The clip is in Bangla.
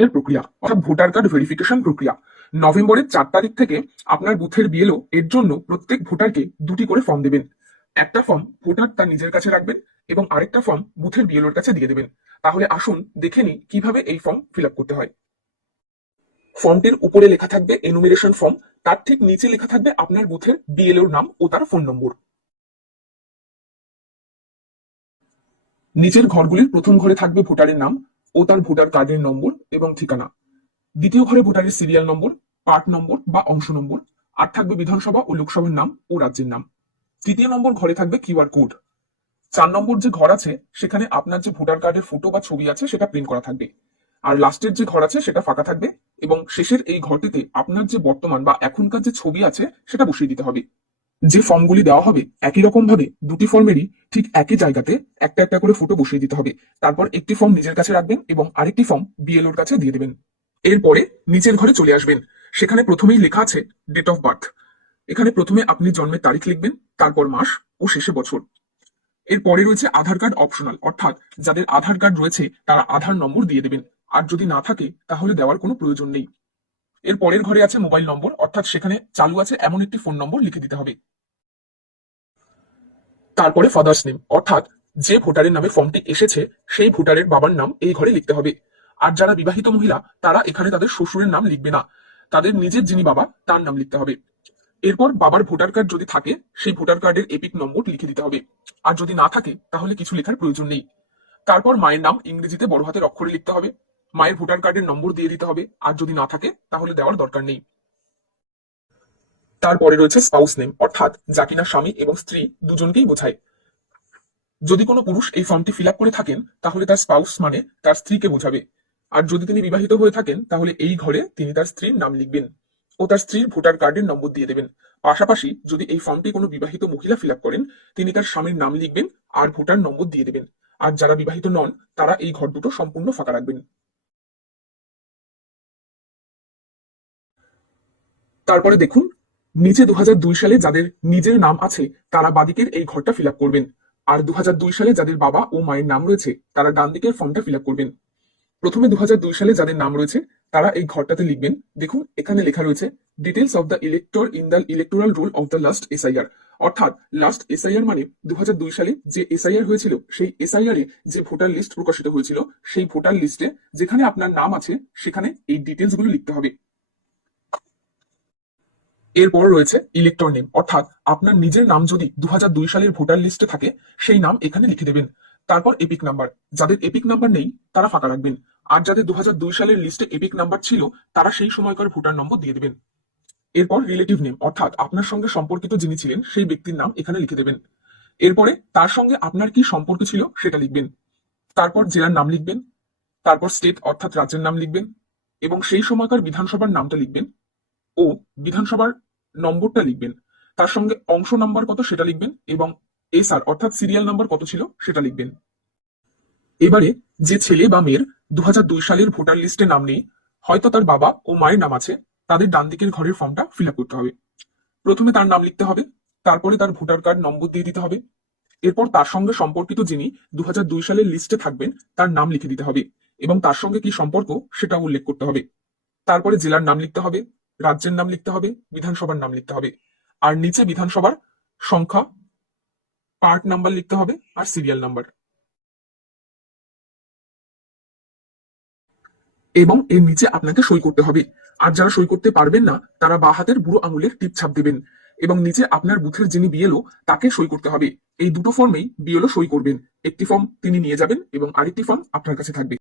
এর প্রক্রিয়া অর্থাৎ ভোটার কার্ড ভেরিফিকেশন প্রক্রিয়া। নভেম্বরের 4 তারিখ থেকে আপনার বুথের বিএলও এর জন্য প্রত্যেক ভোটারকে 2টি করে ফর্ম দেবেন। একটা ফর্ম ভোটার তার নিজের কাছে রাখবেন এবং আরেকটা ফর্ম বুথের বিএলওর কাছে দিয়ে দেবেন। তাহলে আসুন দেখে নিই কিভাবে এই ফর্ম ফিল করতে হয়। ফর্মটির উপরে লেখা থাকবে এনুমিরেশন ফর্ম, তার ঠিক নিচে লেখা থাকবে আপনার বুথের বিএলওর নাম ও তার ফোন নম্বর। নিচের ঘরগুলির প্রথম ঘরে থাকবে ভোটারের নাম ও তার ভোটার কার্ডের নম্বর এবং ঠিকানা। দ্বিতীয় ঘরে ভোটারের সিরিয়াল নম্বর, পার্ট নম্বর বা অংশ নম্বর, আর থাকবে বিধানসভা ও লোকসভার নাম ও রাজ্যের নাম। তৃতীয় নম্বর ঘরে থাকবে কিউআর কোড। 4 নম্বর যে ঘর আছে সেখানে আপনার যে ভোটার কার্ডের ফটো বা ছবি আছে সেটা প্রিন্ট করা থাকবে। আর লাস্টের যে ঘর আছে সেটা ফাঁকা থাকবে এবং শেষের এই ঘরটিতে আপনার যে বর্তমান বা এখনকার যে ছবি আছে সেটা বসিয়ে দিতে হবে। যে ফর্মগুলি দেওয়া হবে একই রকম ভাবে দুটি ফর্মেরই ঠিক একই জায়গাতে একটা একটা করে ফটো বসিয়ে দিতে হবে। তারপর একটি ফর্ম নিজের কাছে রাখবেন এবং আরেকটি ফর্ম বিএলওর কাছে দিয়ে দেবেন। এরপরে নিচের ঘরে চলে আসবেন। সেখানে প্রথমেই লেখা আছে ডেট অফ বার্থ। এখানে প্রথমে আপনি জন্মের তারিখ লিখবেন, তারপর মাস ও শেষে বছর। এরপরে রয়েছে আধার কার্ড অপশনাল, অর্থাৎ যাদের আধার কার্ড রয়েছে তারা আধার নম্বর দিয়ে দেবেন, আর যদি না থাকে তাহলে দেওয়ার কোনো প্রয়োজন নেই। এর পরের ঘরে আছে মোবাইল নম্বর, অর্থাৎ সেখানে চালু আছে এমন একটি ফোন নম্বর লিখে দিতে হবে। তারপরে ফাদার্স নেম, অর্থাৎ যে ভোটারের নামে ফর্মটি এসেছে সেই ভোটারের বাবার নাম এই ঘরে লিখতে হবে। আর যারা বিবাহিত মহিলা তারা এখানে তাদের শ্বশুরের নাম লিখবে না, তাদের নিজের যিনি বাবা তার নাম লিখতে হবে। এরপর বাবার ভোটার কার্ড যদি থাকে সেই ভোটার কার্ডের এপিক নম্বর লিখে দিতে হবে, আর যদি না থাকে তাহলে কিছু লেখার প্রয়োজন নেই। তারপর মায়ের নাম ইংরেজিতে বড় হাতের অক্ষরে লিখতে হবে, মায়ের ভোটার কার্ডের নম্বর দিয়ে দিতে হবে, আর যদি না থাকে তাহলে দেওয়ার দরকার নেই। তারপরে রয়েছে স্পাউস নেম, অর্থাৎ যা কিনা স্বামী এবং স্ত্রী দুজনকেই বোঝায়। যদি কোনো পুরুষ এই ফর্মটি ফিল করে থাকেন তাহলে তার স্পাউস মানে তার স্ত্রীকে বোঝাবে। আর যদি তিনি বিবাহিত হয়ে থাকেন তাহলে এই ঘরে তিনি তার স্ত্রীর নাম লিখবেন ও তার স্ত্রীর ভোটার কার্ডের নম্বর দিয়ে দেবেন। পাশাপাশি যদি এই ফর্মটি কোনো বিবাহিত মহিলা ফিল করেন তিনি তার স্বামীর নাম লিখবেন আর ভোটার নম্বর দিয়ে দেবেন। আর যারা বিবাহিত নন তারা এই ঘর দুটো সম্পূর্ণ ফাঁকা রাখবেন। তারপরে দেখুন, নিচে 2002 সালে যাদের নিজের নাম আছে তারা বাদিকের এই ঘরটা ফিল করবেন, আর 2002 সালে যাদের বাবা ও মায়ের নাম রয়েছে তারা ডান দিকের ফর্মটা ফিল করবেন। প্রথমে 2002 সালে যাদের নাম রয়েছে তারা এই ঘরটাতে লিখবেন। দেখুন এখানে লেখা রয়েছে details of the elector in the electoral role of the last SIR, অর্থাৎ লাস্ট এসআইআর মানে 2002 সালে যে এসআইআর হয়েছিল সেই এসআইআর এ যে ভোটার লিস্ট প্রকাশিত হয়েছিল সেই ভোটার লিস্টে যেখানে আপনার নাম আছে সেখানে এই ডিটেলস গুলো লিখতে হবে। এরপর রয়েছে ইলেক্টর নেম, অর্থাৎ আপনার নিজের নাম যদি 2002 সালের ভোটার লিস্টে থাকে সেই নাম এখানে লিখে দেবেন। তারপর এপিক নাম্বার, যাদের এপিক নাম্বার নেই তারা ফাঁকা রাখবেন, আর যাদের 2002 সালের লিস্টে এপিক নাম্বার ছিল তারা সেই সময়কার ভোটার নম্বর দিয়ে দেবেন। এরপর রিলেটিভ নেম, অর্থাৎ আপনার সঙ্গে সম্পর্কিত যিনি ছিলেন সেই ব্যক্তির নাম এখানে লিখে দেবেন। এরপরে তার সঙ্গে আপনার কি সম্পর্ক ছিল সেটা লিখবেন। তারপর জেলার নাম লিখবেন, তারপর স্টেট অর্থাৎ রাজ্যের নাম লিখবেন এবং সেই সময়কার বিধানসভার নামটা লিখবেন ও বিধানসভার নম্বরটা লিখবেন। তার সঙ্গে অংশ নাম্বার কত সেটা লিখবেন এবং এসআর অর্থাৎ সিরিয়াল নাম্বার কত ছিল সেটা লিখবেন। এবারে যে ছেলে বা মেয়ের 2002 সালের ভোটার লিস্টে নাম নেই, হয়তো তার বাবা ও মায়ের নাম আছে, তাদের ডান দিকের ঘরের ফর্মটা ফিল করতে হবে। প্রথমে তার নাম লিখতে হবে, তারপরে তার ভোটার কার্ড নম্বর দিয়ে দিতে হবে। এরপর তার সঙ্গে সম্পর্কিত যিনি 2002 সালের লিস্টে থাকবেন তার নাম লিখে দিতে হবে এবং তার সঙ্গে কি সম্পর্ক সেটা উল্লেখ করতে হবে। তারপরে জেলার নাম লিখতে হবে, রাজ্যের নাম লিখতে হবে, বিধানসভার নাম লিখতে হবে, আর নিচে বিধানসভার সংখ্যা, পার্ট নাম্বার লিখতে হবে আর সিরিয়াল নাম্বার। এবং এর নিচে আপনাকে সই করতে হবে। আর যারা সই করতে পারবেন না তারা বাঁ হাতের বুড়ো আঙুলের টিপ ছাপ দেবেন এবং নিচে আপনার বুথের যিনি বিএলও তাকে সই করতে হবে। এই দুটো ফর্মেই বিএলও সই করবেন। একটি ফর্ম তিনি নিয়ে যাবেন এবং আরেকটি ফর্ম আপনার কাছে থাকবে।